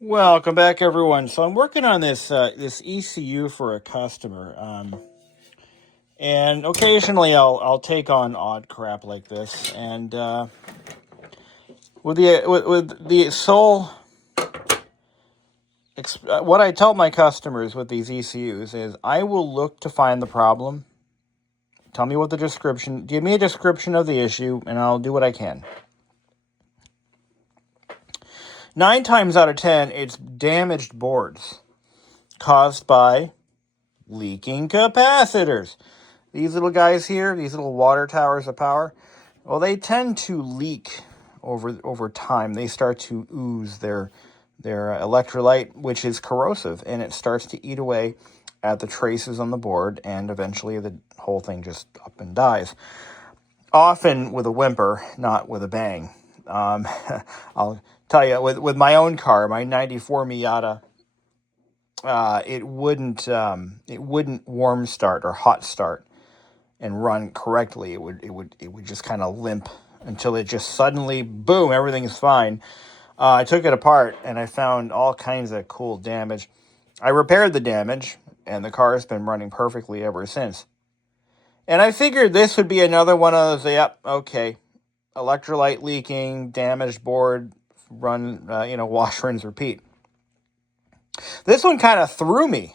Welcome back, everyone. So I'm working on this ECU for a customer, and occasionally I'll take on odd crap like this. And with the sole, what I tell my customers with these ECUs is I will look to find the problem. Tell me what the description. Give me a description of the issue, and I'll do what I can. 9 times out of 10, it's damaged boards caused by leaking capacitors. These little guys here, these little water towers of power, well, they tend to leak over time. They start to ooze their electrolyte, which is corrosive, and it starts to eat away at the traces on the board, and eventually the whole thing just up and dies. Often with a whimper, not with a bang. I'll tell you, with my own car, my '94 Miata, it wouldn't warm start or hot start and run correctly. It would just kind of limp until it just suddenly, boom, everything's fine. I took it apart and I found all kinds of cool damage. I repaired the damage, and the car has been running perfectly ever since. And I figured this would be another one of those, yep, okay, electrolyte leaking, damaged board, run, wash, rinse, repeat. This one kind of threw me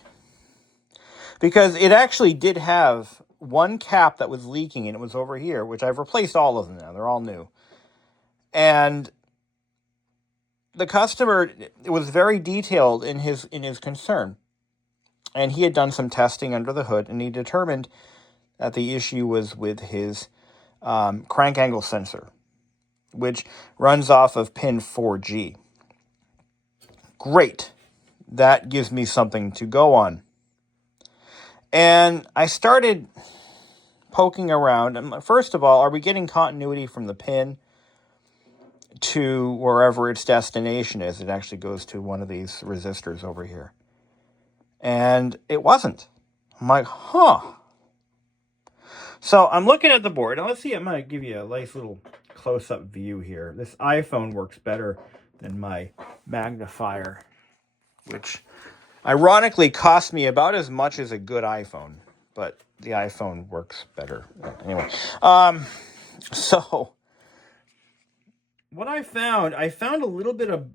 because it actually did have one cap that was leaking, and it was over here, which I've replaced all of them now. They're all new. And the customer was very detailed in his concern. And he had done some testing under the hood, and he determined that the issue was with his crank angle sensor, which runs off of pin 4G. Great. That gives me something to go on. And I started poking around. And first of all, are we getting continuity from the pin to wherever its destination is? It actually goes to one of these resistors over here. And it wasn't. I'm like, huh. So I'm looking at the board. Now let's see, I might give you a nice little close-up view here. This iPhone works better than my magnifier, which ironically cost me about as much as a good iPhone, but the iPhone works better. Anyway, so what I found a little bit of,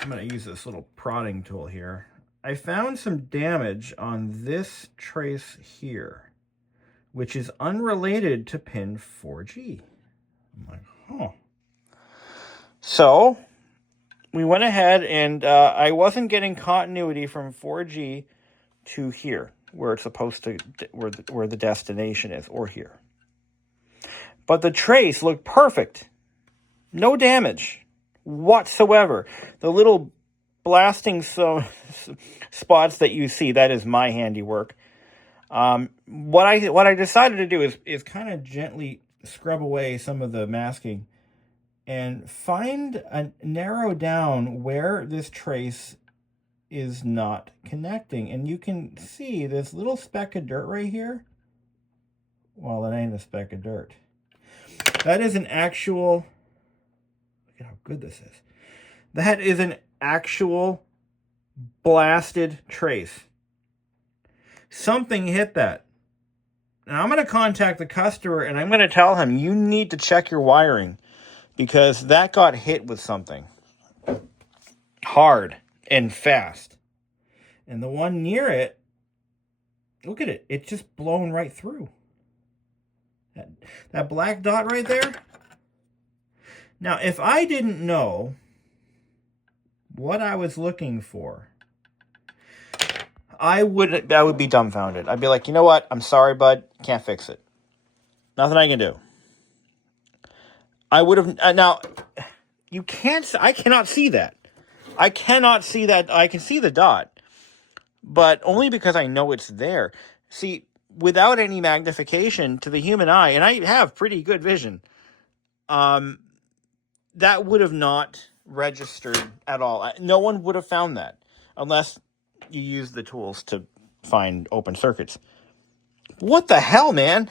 I'm going to use this little prodding tool here. I found some damage on this trace here, which is unrelated to pin 4G. I'm like, huh. So we went ahead, and I wasn't getting continuity from 4G to here, where it's supposed to, where the destination is, or here. But the trace looked perfect. No damage whatsoever. The little blasting spots that you see, that is my handiwork. What I decided to do is kind of gently scrub away some of the masking and narrow down where this trace is not connecting. And you can see this little speck of dirt right here. Well, that ain't a speck of dirt. That is an actual, look at how good this is. That is an actual blasted trace. Something hit that. Now I'm going to contact the customer, and I'm going to tell him, you need to check your wiring, because that got hit with something hard and fast. And the one near it, look at it. It's just blown right through. That black dot right there. Now, if I didn't know what I was looking for, I would be dumbfounded. I'd be like, you know what? I'm sorry, bud. Can't fix it. Nothing I can do. I would have, now, I cannot see that. I cannot see that. I can see the dot, but only because I know it's there. See, without any magnification to the human eye, and I have pretty good vision, that would have not registered at all. No one would have found that unless you use the tools to find open circuits. What the hell, man?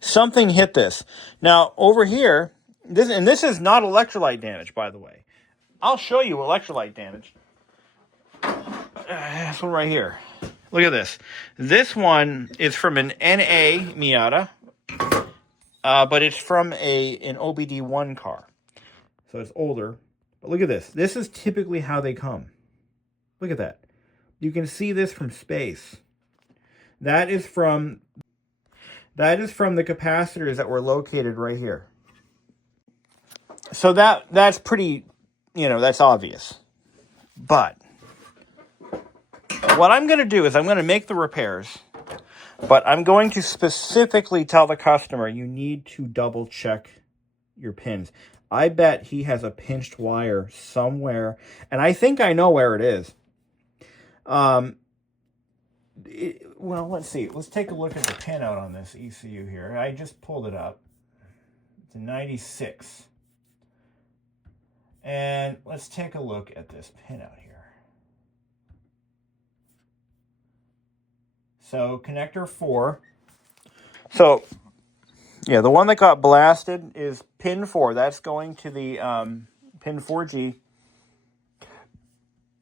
Something hit this. Now, over here, this is not electrolyte damage, by the way. I'll show you electrolyte damage. This one right here. Look at this. This one is from an NA Miata, but it's from an OBD1 car. So it's older. But look at this. This is typically how they come. Look at that. You can see this from space. That is from the capacitors that were located right here. So that's pretty, that's obvious. But what I'm going to do is I'm going to make the repairs, but I'm going to specifically tell the customer you need to double check your pins. I bet he has a pinched wire somewhere, and I think I know where it is. Well, let's see. Let's take a look at the pinout on this ECU here. I just pulled it up. It's a 96. And let's take a look at this pinout here. So connector 4. So, yeah, the one that got blasted is pin 4. That's going to the pin 4G.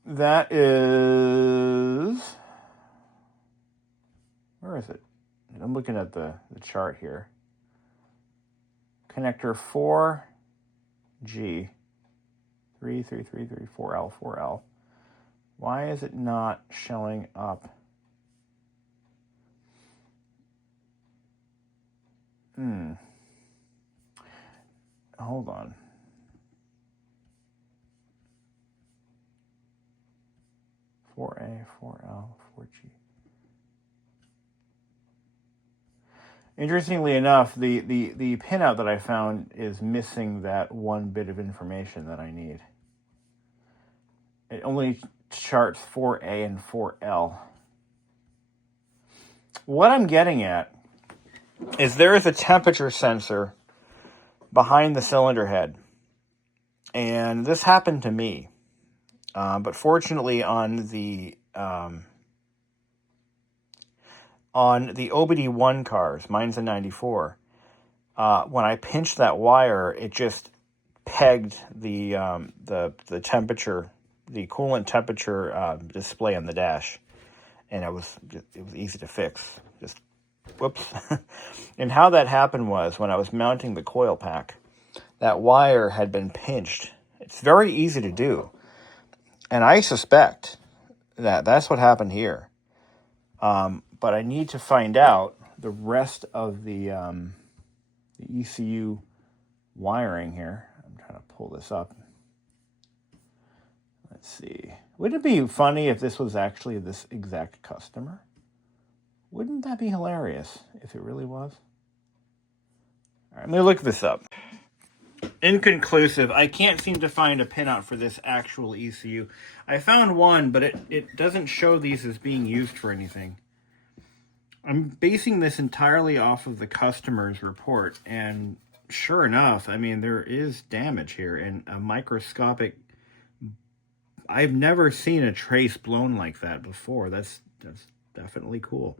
That is... Where is it? I'm looking at the chart here. Connector 4G. 4L, 4L. Why is it not showing up? Hold on. Four A, 4L, 4G. Interestingly enough, the pinout that I found is missing that one bit of information that I need. It only charts 4A and 4L. What I'm getting at is there is a temperature sensor behind the cylinder head. And this happened to me. But fortunately on the OBD1 cars, mine's a 94, when I pinched that wire, it just pegged the temperature, the coolant temperature display on the dash, and it was easy to fix. Just whoops. And how that happened was when I was mounting the coil pack, that wire had been pinched. It's very easy to do, and I suspect that that's what happened here. But I need to find out the rest of the ECU wiring here. I'm trying to pull this up. Let's see. Wouldn't it be funny if this was actually this exact customer? Wouldn't that be hilarious if it really was? All right, I'm going to look this up. Inconclusive. I can't seem to find a pinout for this actual ECU. I found one, but it doesn't show these as being used for anything. I'm basing this entirely off of the customer's report, and sure enough, I mean, there is damage here, and a microscopic... I've never seen a trace blown like that before. That's definitely cool.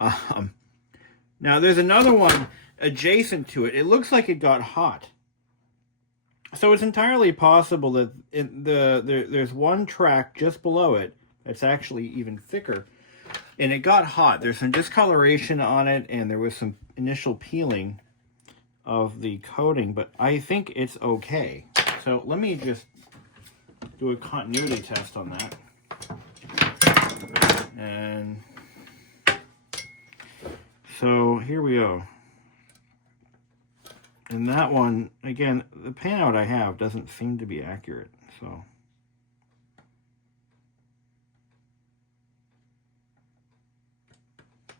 Now, there's another one adjacent to it. It looks like it got hot. So it's entirely possible that there's one track just below it that's actually even thicker, and it got hot. There's some discoloration on it, and there was some initial peeling of the coating, but I think it's okay. So let me just do a continuity test on that. And so here we go. And that one, again, the pinout I have doesn't seem to be accurate, so.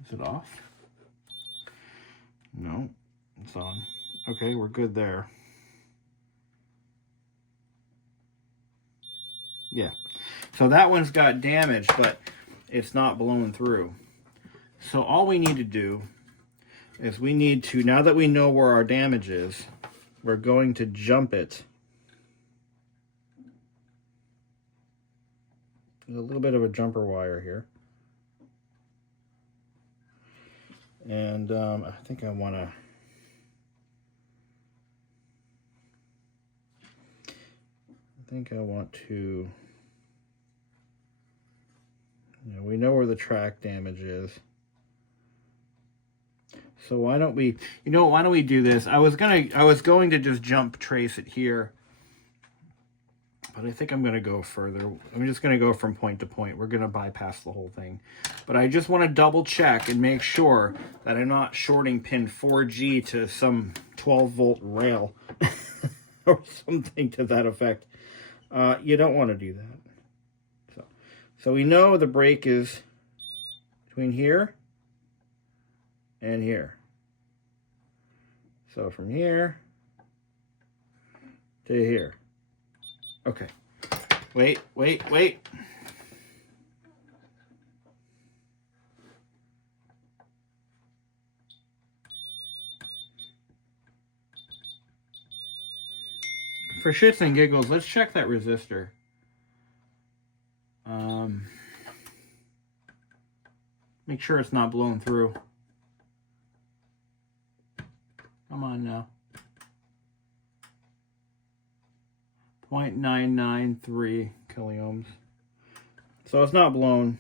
Is it off? No, it's on. Okay, we're good there. Yeah, so that one's got damage, but it's not blowing through. So all we need to do is we need to, now that we know where our damage is, we're going to jump it. There's a little bit of a jumper wire here. And I think I want to... think I want to, we know where the track damage is. So why don't we, why don't we do this? I was going to just jump trace it here, but I think I'm going to go further. I'm just going to go from point to point. We're going to bypass the whole thing. But I just want to double check and make sure that I'm not shorting pin 4G to some 12-volt rail or something to that effect. You don't want to do that. So we know the break is between here and here. So from here to here. Okay. Wait. For shits and giggles, let's check that resistor. Make sure it's not blown through. Come on now. 0.993 kiloohms. So it's not blown.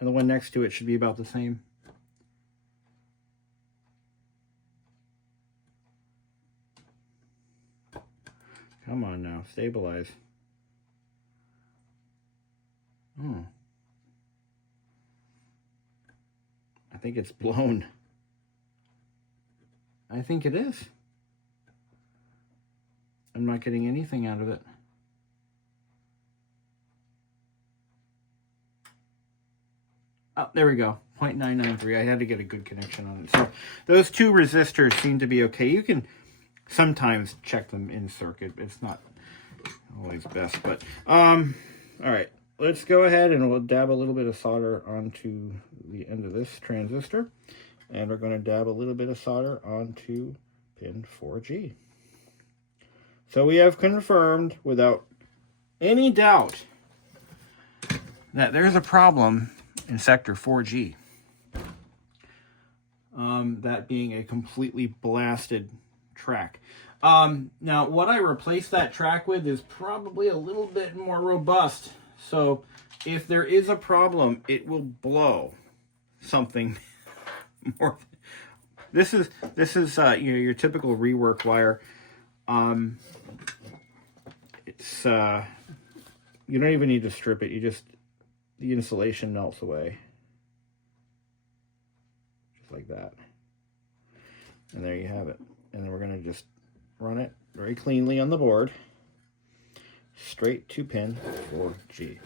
And the one next to it should be about the same. Come on now, stabilize. I think it's blown. I think it is. I'm not getting anything out of it. Oh, there we go. 0.993. I had to get a good connection on it. So those two resistors seem to be okay. You can sometimes check them in circuit. It's not always best, but all right. Let's go ahead and we'll dab a little bit of solder onto the end of this transistor. And we're going to dab a little bit of solder onto pin 4G. So we have confirmed without any doubt that there's a problem in sector 4G. That being a completely blasted track. Now, what I replaced that track with is probably a little bit more robust. So if there is a problem, it will blow something more. This is your typical rework wire. It's you don't even need to strip it. The insulation melts away. Just like that. And there you have it. And then we're going to just run it very cleanly on the board. Straight to pin 4G.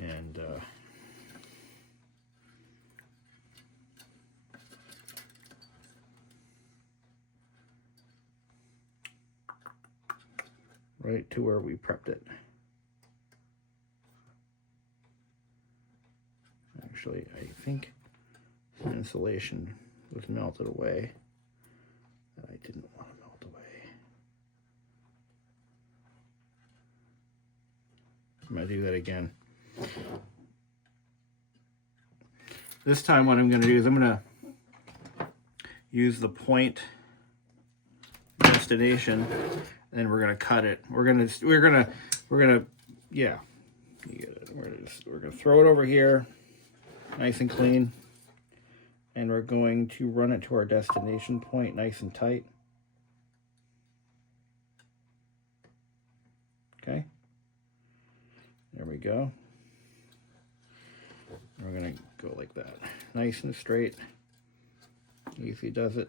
And right to where we prepped it. Actually, I think some insulation was melted away that I didn't want to melt away. I'm going to do that again. This time what I'm going to do is I'm going to use the point destination, and we're going to cut it. We're going to yeah, you get it. We're going to throw it over here nice and clean, and we're going to run it to our destination point nice and tight. Okay, there we go. We're going to go like that, nice and straight. Easy does it.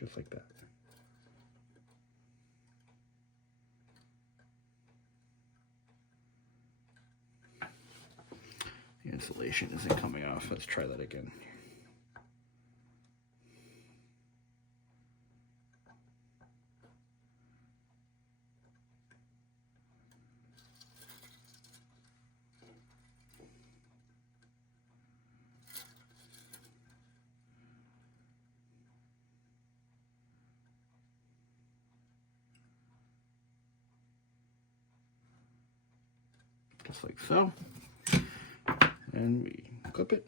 Just like that. The insulation isn't coming off. Let's try that again. Just like so. And we clip it.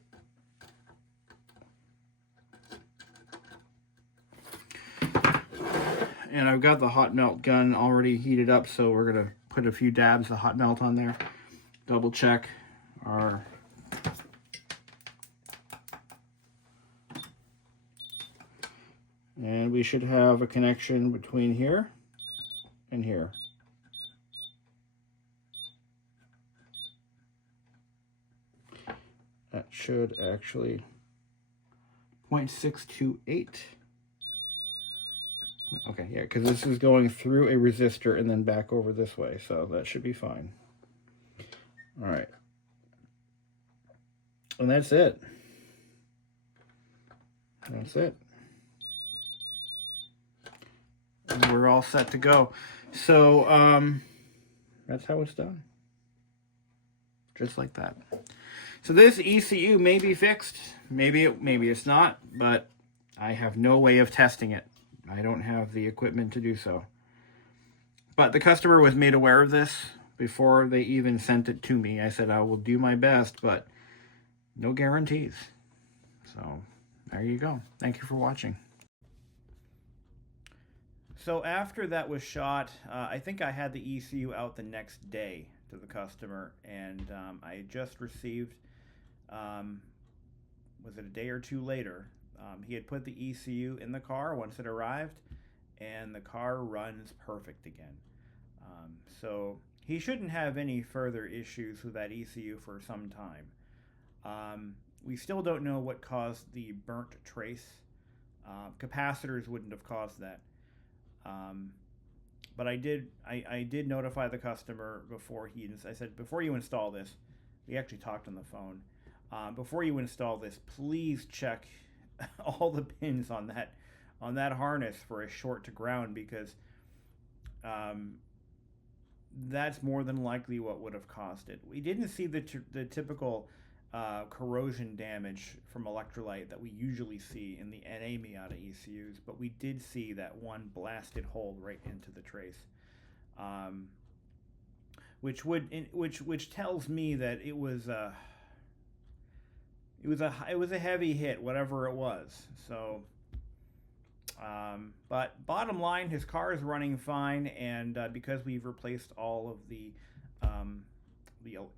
and I've got the hot melt gun already heated up, so we're gonna put a few dabs of hot melt on there. Double check our and we should have a connection between here and here. That should actually 0.628. Okay, yeah, because this is going through a resistor and then back over this way, so that should be fine. All right. And that's it. That's it. And we're all set to go. So that's how it's done. Just like that. So this ECU may be fixed. Maybe it's not, but I have no way of testing it. I don't have the equipment to do so. But the customer was made aware of this before they even sent it to me. I said I will do my best, but no guarantees. So there you go. Thank you for watching. So after that was shot, I think I had the ECU out the next day to the customer, and I just received, was it a day or two later, he had put the ECU in the car once it arrived, and the car runs perfect again. So he shouldn't have any further issues with that ECU for some time. We still don't know what caused the burnt trace. Capacitors wouldn't have caused that. But I did notify the customer before I said, before you install this, we actually talked on the phone. Before you install this, please check all the pins on that harness for a short to ground, because that's more than likely what would have caused it. We didn't see the typical corrosion damage from electrolyte that we usually see in the NA Miata ECUs, but we did see that one blasted hole right into the trace, which tells me that it was a heavy hit, whatever it was. So, but bottom line, his car is running fine, and because we've replaced all of the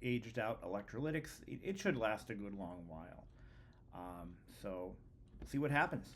aged out electrolytics, it should last a good long while. So we'll see what happens.